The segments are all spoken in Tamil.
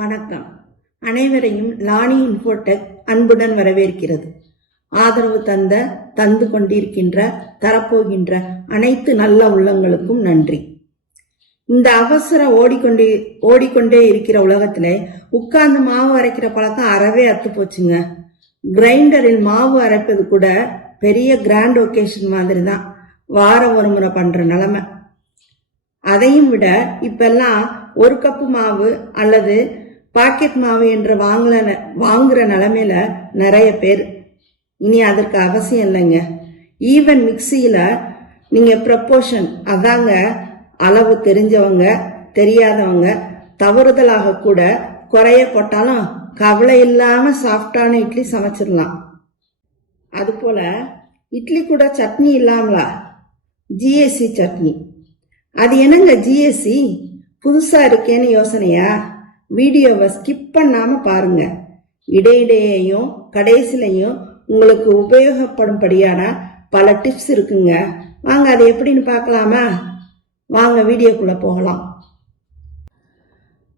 வணக்கம். அனைவரையும் லானி இன்ஃபோடெக் அன்புடன் வரவேற்கிறது. ஆதரவு தந்து கொண்டிருக்கின்ற தரப்போகின்ற அனைத்து நல்ல உள்ளங்களுக்கும் நன்றி. இந்த அவசர ஓடிக்கொண்டே இருக்கிற உலகத்துல உட்கார்ந்து மாவு அரைக்கிற பழக்கம் அறவே அத்து போச்சுங்க. கிரைண்டரில் மாவு அரைப்பது கூட பெரிய கிராண்ட் ஒகேஷன் மாதிரி தான் வாரம் ஒரு முறை பண்ற நிலைமை. அதையும் விட இப்பெல்லாம் ஒரு கப்பு மாவு அல்லது பாக்கெட் மாவு என்று வாங்குற நிலைமையில நிறைய பேர். இனி அதற்கு அவசியம் இல்லைங்க. ஈவன் மிக்சியில நீங்க ப்ரப்போர்ஷன், அதாங்க அளவு தெரிஞ்சவங்க தெரியாதவங்க தவறுதலாக கூட குறைய போட்டாலும் கவலை இல்லாம சாஃப்டான இட்லி சமைச்சிடலாம். அது போல இட்லி கூட சட்னி இல்லாமலா? ஜிஎஸ்சி சட்னி. அது என்னங்க ஜிஎஸ்சி? புதுசா இருக்கேன்னு யோசனையா? வீடியோவை ஸ்கிப் பண்ணாம பாருங்க. இடையிடையையும் கடைசிலையும் உங்களுக்கு உபயோகப்படும்படியான பல டிப்ஸ் இருக்குங்க. வாங்க அது எப்படின்னு பார்க்கலாமா? வாங்க வீடியோக்குள்ள போகலாம்.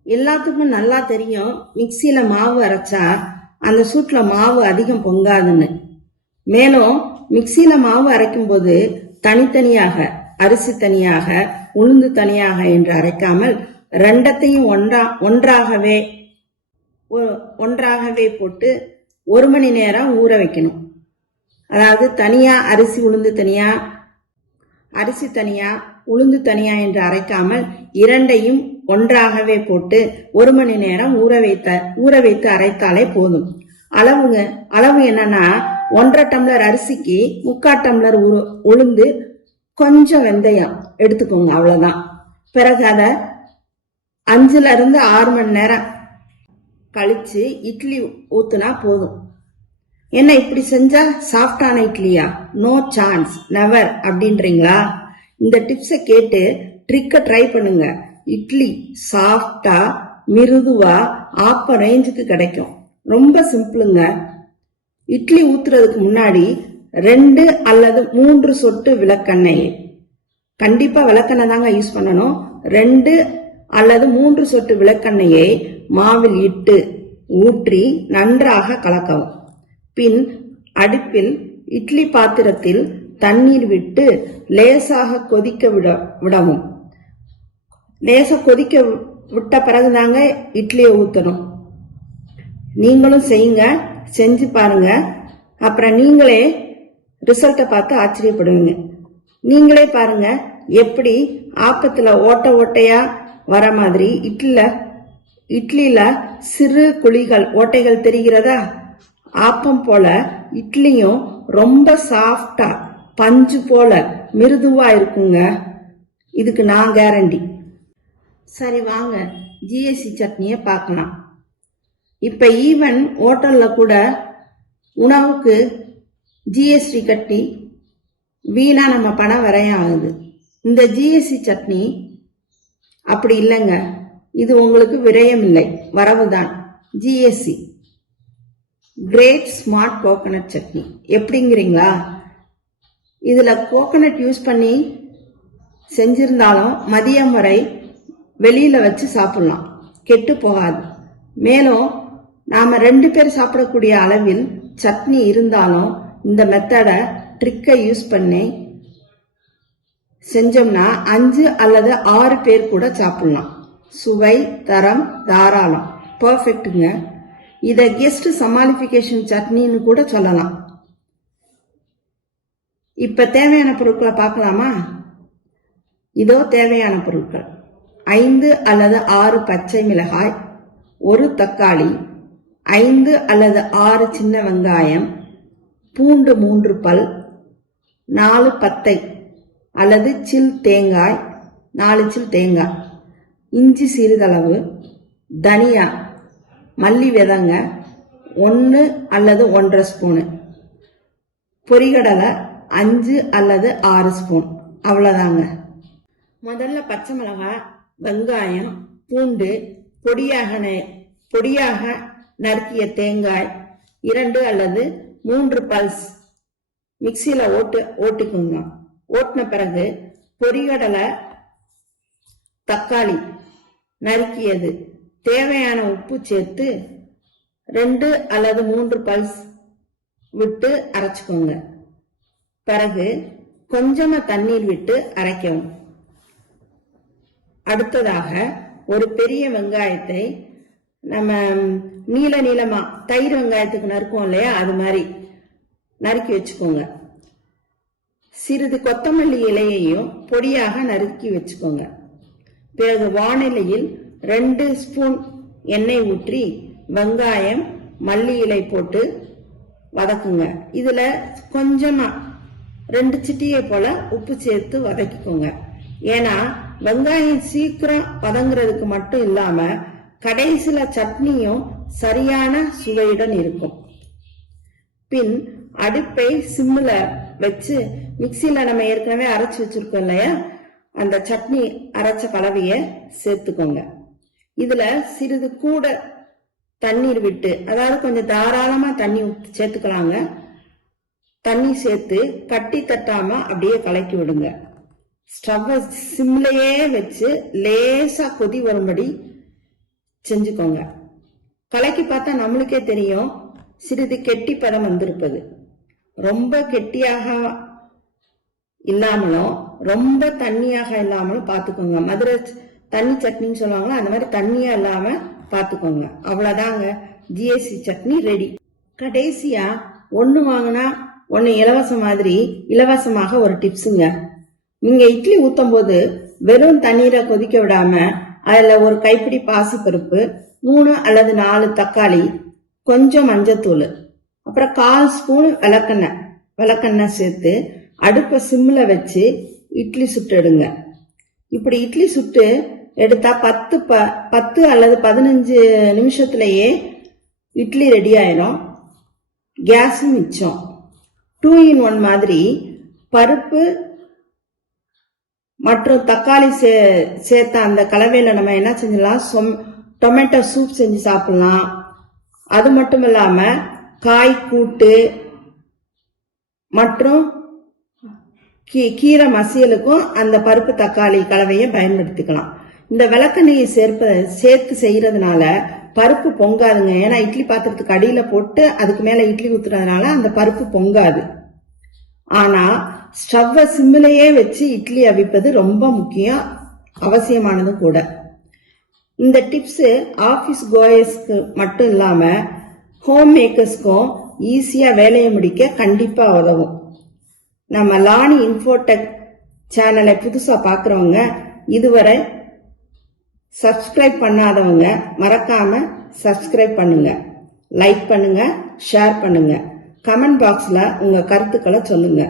எல்லாத்துக்கும் நல்லா தெரியும், மிக்சியில மாவு அரைச்சா அந்த சூட்ல மாவு அதிகம் பொங்காதுன்னு. மேலும் மிக்சியில மாவு அரைக்கும் போது தனித்தனியாக, அரிசி தனியாக உளுந்து தனியாக என்று அரைக்காமல் ரெண்டத்தையும் ஒன்றாகவே போட்டு 1 மணி நேரம் ஊற வைக்கணும். அதாவது தனியா அரிசி உளுந்து தனியா, அரிசி தனியா உளுந்து தனியா என்று அரைக்காமல் இரண்டையும் ஒன்றாகவே போட்டு 1 மணி நேரம் ஊற வைத்து அரைத்தாலே போதும். அளவு என்னன்னா 1.5 டம்ளர் அரிசிக்கு 3/4 டம்ளர் உளுந்து, கொஞ்சம் வெந்தயம் எடுத்துக்கோங்க, அவ்வளவுதான். பிறகு அதை 5-6 மணி நேரம் கழிச்சு இட்லி ஊத்துனா போதும். என்ன இப்படி செஞ்சா சாஃப்டான இட்லியா? நோ சான்ஸ், நெவர் அப்படின்றீங்களா? இந்த டிப்ஸை கேட்டு ட்ரிக்கை ட்ரை பண்ணுங்க. இட்லி சாஃப்டா மிருதுவா ஆப்ப ரேஞ்சுக்கு கிடைக்கும். ரொம்ப சிம்பிளுங்க. இட்லி ஊத்துறதுக்கு முன்னாடி 2 அல்லது 3 சொட்டு விளக்கெண்ணெய், கண்டிப்பா விளக்கெண்ணெய் தாங்க யூஸ் பண்ணணும். 2 அல்லது 3 சொட்டு விளக்கெண்ணெயை மாவில் இட்டு ஊற்றி நன்றாக கலக்கவும். பின் அடுப்பில் இட்லி பாத்திரத்தில் தண்ணீர் விட்டு லேசாக கொதிக்க விடவும். லேசா கொதிக்க விட்ட பிறகுதாங்க இட்லியை ஊத்தணும். நீங்களும் செய்யுங்க, செஞ்சு பாருங்க. அப்புறம் நீங்களே ரிசல்ட்டை பார்த்து ஆச்சரியப்படுவீங்க. நீங்களே பாருங்க எப்படி ஆப்பத்துல ஓட்டையா வர மாதிரி இட்லியில சிறு குழிகள், ஓட்டைகள் தெரிகிறதா? ஆப்பம் போல இட்லியும் ரொம்ப சாஃப்டா பஞ்சு போல மிருதுவா இருக்குங்க. இதுக்கு நான் கேரண்டி. சரி வாங்க ஜிஎஸ்சி சட்னியை பார்க்கலாம். இப்ப ஈவன் ஹோட்டல்ல கூட உணவுக்கு ஜிஎஸ்டி கட்டி வீணா நம்ம பணம் வரையும் ஆகுது. இந்த ஜிஎஸ்சி சட்னி அப்படி இல்லைங்க. இது உங்களுக்கு விரயம் இல்லை, வரவுதான். GSC great smart coconut chutney. எப்படிங்கிறீங்களா? இதுல கோகனட் யூஸ் பண்ணி செஞ்சிருந்தாலும் மதியம் வரை வெளியில வச்சு சாப்பிடலாம், கெட்டு போகாது. மேலும் நாம 2 பேர் சாப்பிடக்கூடிய அளவில் சட்னி இருந்தாலும் இந்த மெத்தட ட்ரிக்கை யூஸ் பண்ணி செஞ்சோம்னா 5 அல்லது 6 பேர் கூட சாப்பிடலாம். சுவை, தரம், தாராளம், பர்ஃபெக்ட்டுங்க. இத கெஸ்ட் சமாளிஃபிகேஷன் சட்னின்னு கூட சொல்லலாம். இப்ப தேவையான பொருட்களை பார்க்கலாமா? இதோ தேவையான பொருட்கள்: 5 அல்லது 6 பச்சை மிளகாய், 1 தக்காளி, 5 அல்லது 6 சின்ன வெங்காயம், பூண்டு 3 பல், 4 பத்தை அல்லது சில் தேங்காய், 4 சில் தேங்காய், இஞ்சி சிறிதளவு, தனியா, மல்லி விதைங்க 1 அல்லது 1.5 ஸ்பூனு, பொரிகடலை 5 அல்லது 6 ஸ்பூன், அவ்வளவுதாங்க. முதல்ல பச்சை மிளகாய், வெங்காயம், பூண்டு, பொடியாக நறுக்கிய தேங்காய் 2 அல்லது 3 பல்ஸ் மிக்சியில ஓட்டிக்குங்க. ஓட்டின பிறகு பொரிகடலை, தக்காளி நறுக்கியது, தேவையான உப்பு சேர்த்து 2 அல்லது 3 பல்ஸ் விட்டு அரைச்சுக்கோங்க. பிறகு கொஞ்சமா தண்ணீர் விட்டு அரைக்கவும். அடுத்ததாக ஒரு பெரிய வெங்காயத்தை நம்ம நீளமா தயிர் வெங்காயத்துக்கு நறுக்குவோம் இல்லையா, அது மாதிரி நறுக்கி வச்சுக்கோங்க. சிறிது கொத்தமல்லி இலையையும் பொடியாக நறுக்கி வச்சுக்கோங்க. பிறகு வானிலையில் 2 ஸ்பூன் எண்ணெய் ஊற்றி வெங்காயம் மல்லி இலை போட்டு வதக்குங்க. இதுல கொஞ்சமா 2 சிட்டிகை போல உப்பு சேர்த்து வதக்கிக்கோங்க. ஏன்னா வெங்காயம் சீக்கிரம் வதங்குறதுக்கு மட்டும் இல்லாம கடைசியில சட்னியும் சரியான சுவையுடன் இருக்கும். பின் அடுப்பை சிம்ல வச்சு மிக்சியில நம்ம ஏற்கனவே அரைச்சு வச்சிருக்கோம் இல்லையா, அந்த சட்னி அரைச்ச கலவைய சேர்த்துக்கோங்க. இதுல சிறிது கூட தண்ணீர் விட்டு, அதாவது கொஞ்சம் தாராளமா தண்ணி சேர்த்துக்கலாங்க. தண்ணி சேர்த்து கட்டி தட்டாம அப்படியே கலக்கி விடுங்க. ஸ்டவ் சிம்லையே வச்சு லேசா கொதி வரும்படி செஞ்சுக்கோங்க. கலக்கி பார்த்தா நம்மளுக்கே தெரியும் சிறிது கெட்டி பதம் வந்திருப்பது. ரொம்ப கெட்டியாக இல்லாமலும் ரொம்ப தண்ணியாக இல்லாமலும் பாத்துக்கோங்க. மதுரை தண்ணி சட்னின்னு சொல்லுவாங்களா, அந்த மாதிரி தண்ணியா இல்லாம பாத்துக்கோங்க. அவ்வளவுதாங்க, ஜிஎஸ்டி சட்னி ரெடி. கடைசியா 1 வாங்கினா 1 இலவச மாதிரி இலவசமாக ஒரு டிப்ஸுங்க. நீங்க இட்லி ஊத்தும் போது வெறும் தண்ணீரை கொதிக்க விடாம அதுல ஒரு கைப்பிடி பாசிப்பருப்பு, 3 அல்லது 4 தக்காளி, கொஞ்சம் மஞ்சத்தூள், அப்புறம் 1/4 ஸ்பூன் விளக்கெண்ணெய் சேர்த்து அடுப்பை சிம்ல வச்சு இட்லி சுட்டு எடுங்க. இப்படி இட்லி சுட்டு எடுத்தா 10 அல்லது 15 நிமிஷத்திலேயே இட்லி ரெடி ஆயிரும். கேஸும் மிச்சம். 2 in 1 மாதிரி பருப்பு மற்றும் தக்காளி சேர்த்த அந்த கலவையில நம்ம என்ன செஞ்சலாம், டொமேட்டோ சூப் செஞ்சு சாப்பிடலாம். அது மட்டும் இல்லாம காய் கூட்டு மற்றும் கீரை மசியலுக்கும் அந்த பருப்பு தக்காளி கலவையை பயன்படுத்திக்கலாம். இந்த விளக்கெண்ணெயை சேர்த்து செய்யறதுனால பருப்பு பொங்காதுங்க. ஏன்னா இட்லி பாத்திரத்துக்கு அடியில போட்டு அதுக்கு மேல இட்லி ஊத்துறதுனால அந்த பருப்பு பொங்காது. ஆனா ஸ்டவ்வை சிம்மிலேயே வச்சு இட்லி அவிப்பது ரொம்ப முக்கியம், அவசியமானது கூட. இந்த டிப்ஸ் ஆபீஸ் கோயர்ஸ்க்கு மட்டும் இல்லாம ஹோம் மேக்கர்ஸ்க்கும் ஈஸியா வேலையை முடிக்க கண்டிப்பா உதவும். நம்ம லானி இன்ஃபோடெக் சேனலை புதுசா பாக்குறவங்க, இதுவரை சப்ஸ்கிரைப் பண்ணாதவங்க மறக்காம சப்ஸ்கிரைப் பண்ணுங்க, லைக் பண்ணுங்க, ஷேர் பண்ணுங்க, கமெண்ட் பாக்ஸ்ல உங்க கருத்துக்களை சொல்லுங்க.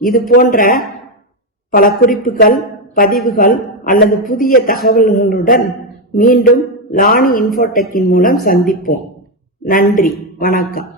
இது போன்ற பல குறிப்புகள், பதிவுகள் அல்லது புதிய தகவல்களுடன் மீண்டும் லானி இன்ஃபோடெக்கின் மூலம் சந்திப்போம். நன்றி, வணக்கம்.